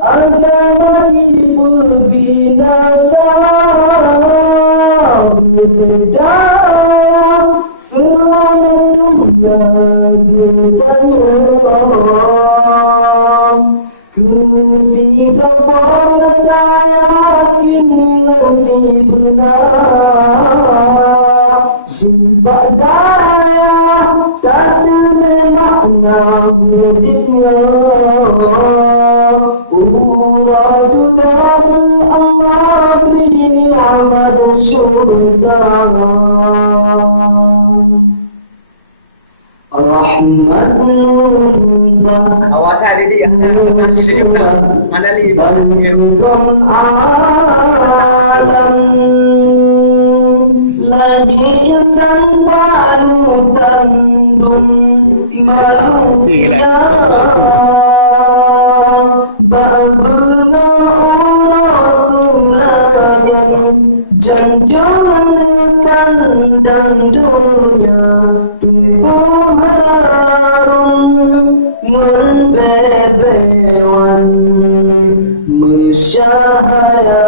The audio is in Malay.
agama berbinasa berdaya selama kita percaya yakin nanti benar sebab daya dan makna buditnya Urajudahu Allah beri ni'mat syurga Rahmat awak ada dia mana lima alam lagi insan baru kandung manusia Ba'abna Rasulullah janjangkan dan dunia tubuh harum membebewan Musyahara